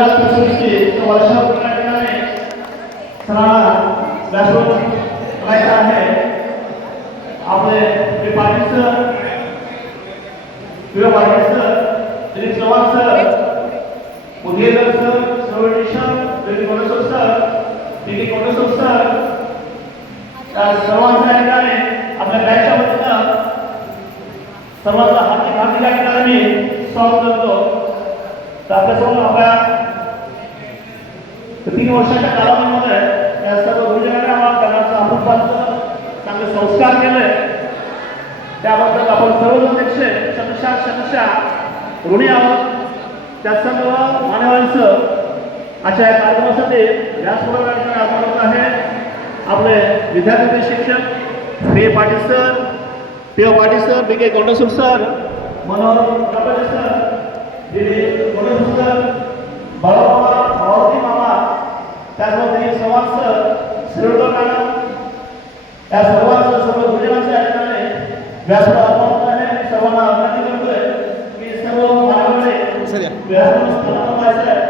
गुजरात प्रसिद्धीचे वर्षभर सरांना व्यासपीठ करायचं आहे. आपले हे Patil sir, Vivek Patil sir, Dilip Chavan sir, Mudhekar sir, Saroj sir, Dilip Kondsor sir, D Kondsor sir, त्या सर्वांच्या ठिकाणी आपल्या बँकच्या वतीनं सर्वांचा हार्दिक या ठिकाणी स्वागत करतो. तर आपल्यासमोर आपल्या 3 वर्षाच्या कालावधीमध्ये या सर्व गुरुजनांना आम्हाला अभूतपूर्व चांगले संस्कार केले. त्याबद्दल आपण सर्वजण शतशः ऋणी आहोत. त्या सर्व मान्यवरांचं अशा या कार्यक्रमासाठी व्यासपीठावर आगमन होत आहे. आपले विद्यार्थी शिक्षक B Patil sir, P Patil sir, D Kondsor sir, Manohar Kapade sir, Dilip Kondsor sir, Balamama, Maruti मामा, त्याचबरोबर चव्हाण सर, श्रीधर मॅडम, या सर्वांचं सर्व गुरुजनांच्या ठिकाणी व्यासपीठावर आगमन होत आहे. सर्वांना विनंती करतोय की सर्व मान्यवरांनी व्यासपीठावर स्थान पाहायचं आहे.